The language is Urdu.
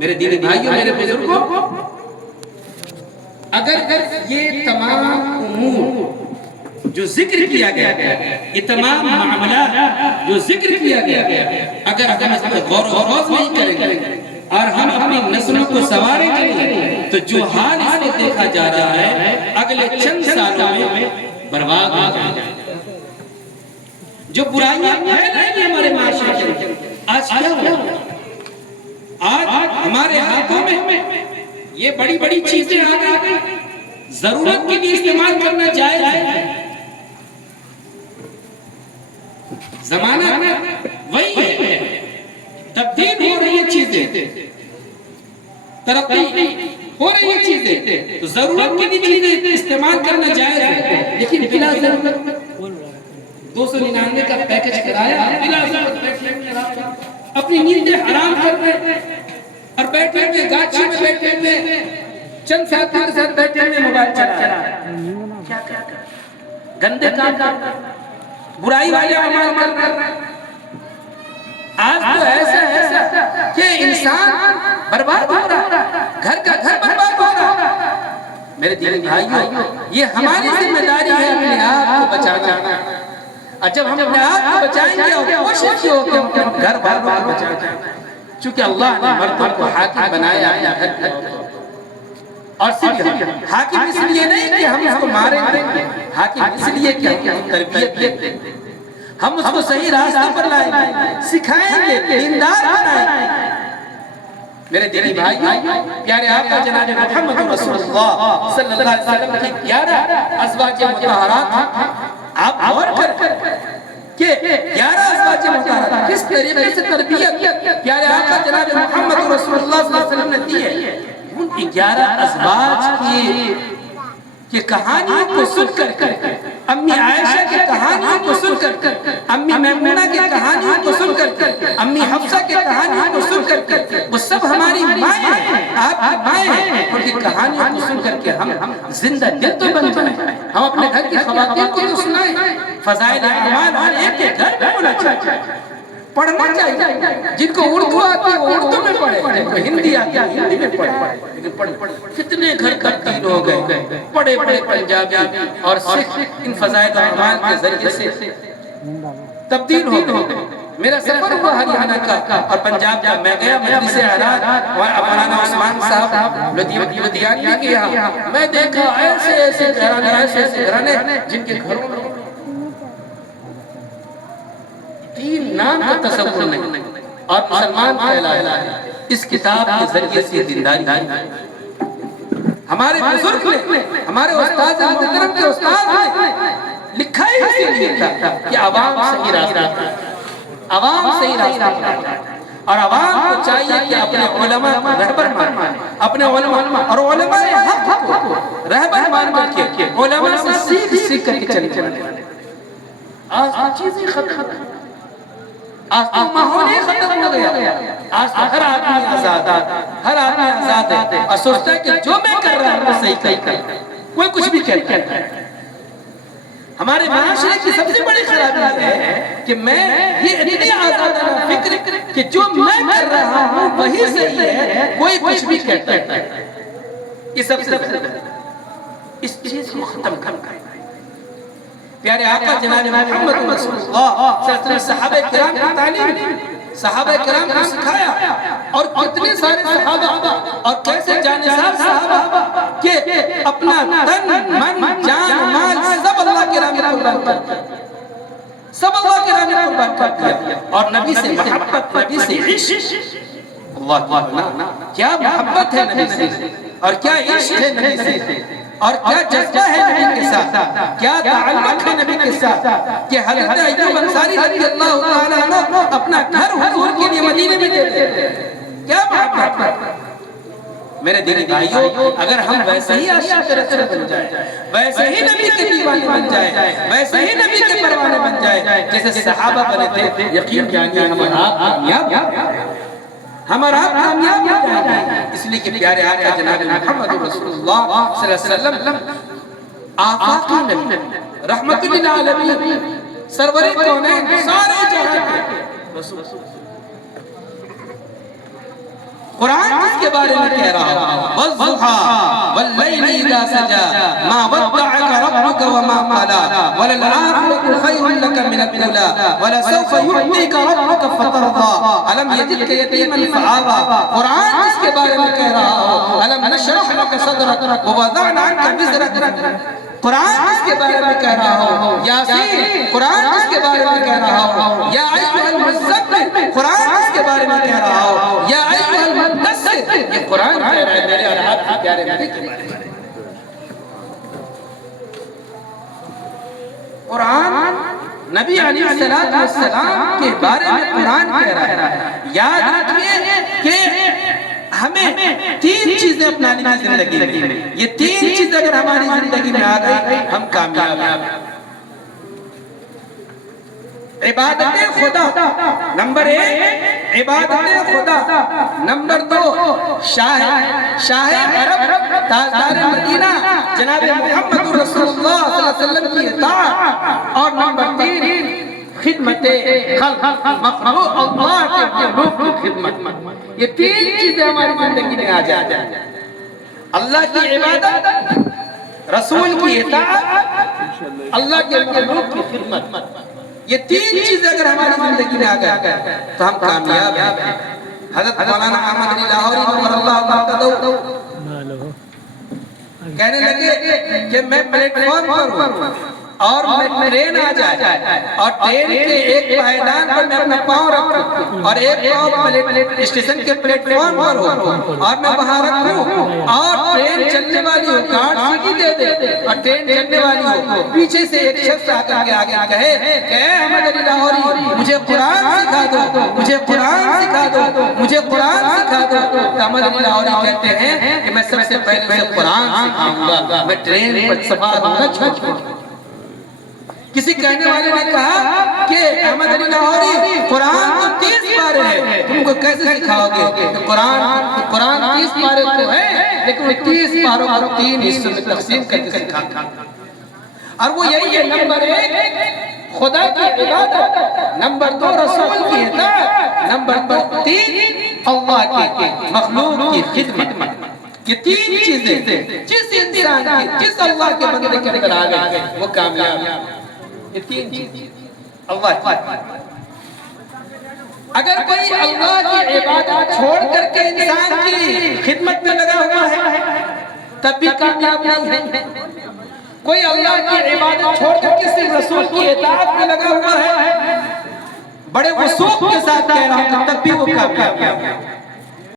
میرے دینی بھائیوں، میرے بزرگوں، اگر یہ تمام امور جو ذکر کیا گیا، یہ تمام معاملات جو ذکر کیا گیا، اگر ہم اس پر غور و خوض نہیں کریں گے اور ہم اپنی نسلوں کو سنواریں گے تو جو حال اس کو دیکھا جا رہا ہے اگلے چند سالوں میں برباد ہو جائے گا۔ جو برائیاں پھیل رہی ہیں ہمارے معاشرے میں، آج کیا ہو؟ آج ہمارے ہاتھوں میں یہ بڑی بڑی چیزیں آ گئی، ضرورت کے لیے استعمال کرنا جائز ہے۔ زمانہ وہی ہے، تبدیل ہو رہی ہیں چیزیں، ترقی ہو رہی ہیں چیزیں، تو ضرورت کے لیے چیزیں استعمال کرنا جائز ہے، لیکن بلا ضرورت 299 کا پیکج کرایا، بلا ضرورت اپنی نیندیں حرام کر رہے اور بیٹھے ہوئے گاچھی میں بیٹھے ہوئے چند ساتھیوں کے ساتھ بیٹھے ہوئے موبائل چلا رہا، گندے کام، برائی والے اعمال کر رہا۔ آج تو ایسا کہ انسان برباد ہو رہا، گھر کا گھر برباد ہو رہا۔ میرے دینی بھائیوں، یہ ہماری ذمہ داری ہے اپنے آپ کو بچانا، اور جب ہم اپنے آپ کو بچائیں گے اور کوشش ہو کہ ہم گھر والوں کو بچائیں، چونکہ اللہ نے مردوں کو حاکم بنایا ہے، اور صرف حاکم اس لیے نہیں کہ ہم اس کو ماریں گے، حاکم اس لیے کہ ہم تربیت دیں، ہم اس کو صحیح راستہ پر لائیں گے، سکھائیں گے، دیندار بنائیں گے۔ میرے دینی بھائیوں، پیارے آقا جناب محمد رسول اللہ صلی اللہ علیہ وسلم کی 11 ازواج مطہرات، آپ غور کر کہ 11 ازواج مطہرات کس طریقے سے تربیت پیارے آقا جناب محمد رسول اللہ صلی اللہ علیہ وسلم نے دی ہے۔ ان کی 11 ازواج کی کہانیوں کو سن کر، امی عائشہ کی کہانیوں کو سن کر، امی میمونہ کی کہانیوں کو سن کر، امی حفصہ کی کہانیوں کو سن کر، وہ سب ہماری مائیں ہیں، آپ کی مائیں ہیں، ان کی کہانیوں کو سن کر کے ہم زندہ دل تو بن جائیں، ہم اپنے گھر کی خواتین کو تو سنائیں۔ فضائل اعمال ہر ایک کے گھر میں ہونا چاہیے، پڑھنا چاہیے، جن کو اردو آتی ہے وہ اردو میں پڑھے، جن کو ہندی آتی ہے ہندی میں پڑھے۔ کتنے گھر تبدیل ہو گئے، بڑے بڑے پنجابی اور سکھ ان فضائل اعمال کے ذریعے سے تبدیل ہو گئے۔ میرا سفر ہوا ہریانہ کا اور پنجاب کا، میں گیا مجلس اعراض مولانا عثمان صاحب لدھیانوی کے یہاں، میں دیکھا ایسے ایسے گھرانے جن کے گھروں میں تین نام کا تصور نہیں اور مسلمان کہلایا ہے۔ اس کتاب کے ذریعے سے دینداری ہمارے بزرگ نے، ہمارے استاد محترم کے استاد نے لکھا ہی اسی لیے تھا کہ عوام صحیح راستہ، عوام صحیح راستہ، اور عوام کو چاہیے کہ اپنے علماء کو رہبر مانے، اپنے علماء اور علماء حق کو رہبر مان کر کے علماء سے سیکھ کر کے چلے۔ آج چیزیں ختم، آج تو ماحول ہی ختم ہو گیا، آج تو ہر آدمی آزاد ہے، ہر آدمی آزاد ہے اور سوچتا ہے کہ جو میں کر رہا ہوں وہ صحیح کرتا ہے، کوئی کچھ بھی کہتا ہے۔ ہمارے معاشرے کی سب سے بڑی خرابی ہے کہ میں یہ اتنی آزادانہ فکر کہ جو میں کر رہا ہوں وہی صحیح ہے، کوئی کچھ بھی کہتا ہے، یہ سب سے بڑی اس چیز کو ختم کرنا ہے۔ پیارے آقا جناب محمد رسول اللہ صلی اللہ علیہ وسلم صحابہ کرام کی تعلیم، صحابہ کرام کو سکھایا، اور کتنے سارے صحابہ اور کیسے جانسار صحابہ کہ اپنا تن من جان مال سب اللہ کے راہ میں قربان کر دیا، سب اللہ کے راہ میں قربان کر دیا، اور نبی سے محبت، نبی سے عشق، اللہ کیا محبت ہے نبی سے اور کیا عشق ہے نبی سے، اور کیا جذبہ ہے نبی کے ساتھ، کیا تعلق ہے نبی کے ساتھ کہ حضرت ایوب انصاری رضی اللہ تعالیٰ عنہ اپنا گھر حضور کے لیے مدینے میں دیتے تھے، کیا محبت۔ میرے دینی بھائیوں، اگر ہم ویسے ہی عاشق رسول بن جائیں، ویسے ہی نبی کے دیوانے بن جائیں، ویسے ہی نبی کے پروانے بن جائیں جیسے صحابہ بنے تھے، یقین جانیے ہمارا کامیاب ہو جائے گا۔ اس لیے کہ پیارے آقا جناب محمد رسول اللہ صلی اللہ علیہ وسلم آفاقی نبی، رحمت للعالمین، سرور کونین، سارے جہاں کے رسول۔ قرآن بارے میں کہہ رہا ہوں والضحى واللیل اذا سجى ما ودعك ربك وما قلى وللآخرة خير لك من الأولى ولسوف يعطيك ربك فترضى ألم يجدك يتيما فآوى قرآن اس کے بارے میں کہہ رہا ہوں ألم نشرح لك صدرك ووضعنا عنك وزرك قرآن اس کے بارے میں کہہ رہا ہوں یاسین قرآن اس کے بارے میں کہہ رہا ہوں یا ایھا المزمل قرآن اس کے بارے میں کہہ رہا ہوں یا ایھا المدثر یہ قرآن کہہ رہا ہے میرے اور آپ کے پیارے نبی کے بارے میں قرآن نبی علیہ السلام کے بارے میں قرآن کہہ رہا ہے یاد رکھیے کہ ہمیں تین چیزیں اپنانی کی زندگی میں یہ تین چیزیں اگر ہماری زندگی میں آ گئی ہم کامیاب ہیں عبادت خدا نمبر 1 عبادت خدا نمبر 2 شاہ عرب تاجدار مدینہ جناب محمد رسول اللہ صلی اللہ علیہ وسلم کی اطاعت اور نمبر 3 خدمت خلق مخلوق اللہ کے مخلوق کی خدمت یہ تین چیزیں ہماری زندگی میں آ جائیں اللہ کی عبادت رسول کی اطاعت اللہ کے مخلوق کی خدمت یہ تین چیزیں اگر ہماری زندگی میں آ گئے تو ہم کامیاب ہیں حضرت مولانا احمد علی لاہوری نور اللہ تعالیٰ کہنے لگے کہ میں پلیٹ فارم پر ہوں اور میں ٹرین آ جائے اور ٹرین کے ایک پائیدان پر میں اپنا پاؤں رکھوں اور ایک پاؤں اسٹیشن کے پلیٹ فارم پر ہوں اور میں وہاں رکھوں اور ٹرین چلنے والی ہو گارڈ سیٹی دے دے اور ٹرین چلنے والی ہو پیچھے سے ایک شخص آ کر کے آگے کہے کہ اے احمد علی لاہوری مجھے قرآن سکھا دو مجھے قرآن سکھا دو مجھے قرآن سکھا دو تو احمد علی لاہوری کہتے ہیں کہ میں سب سے پہلے قرآن سکھاؤں گا میں ٹرین پر سوار ہونا چھوڑوں کسی کہنے والے نے کہا کہ احمد علی لاہوری قرآن تو 30 پارے ہے تم کو کیسے سکھاؤ گے قرآن 30 پارے تو ہے لیکن وہ 30 پاروں کو 3 حصوں میں تقسیم کر کے سکھا اور وہ یہی ہے نمبر 1 خدا کی عبادت نمبر 2 رسول کی اطاعت نمبر 3 اللہ کی مخلوق کی خدمت یہ تین چیزیں جس انسان کی جس اللہ کے بندے کے اندر آ گئے وہ کامیاب یہ تین چیزیں اللہ کی اگر کوئی اللہ کی عبادت چھوڑ کر کے انسان کی خدمت میں لگا ہوا ہے تب بھی کامیاب نہیں ہے کوئی اللہ کی عبادت چھوڑ کر کے صرف رسول کی اطاعت میں لگا ہوا ہے بڑے وثوق کے ساتھ کہہ رہا ہوں تب بھی وہ کامیاب ہے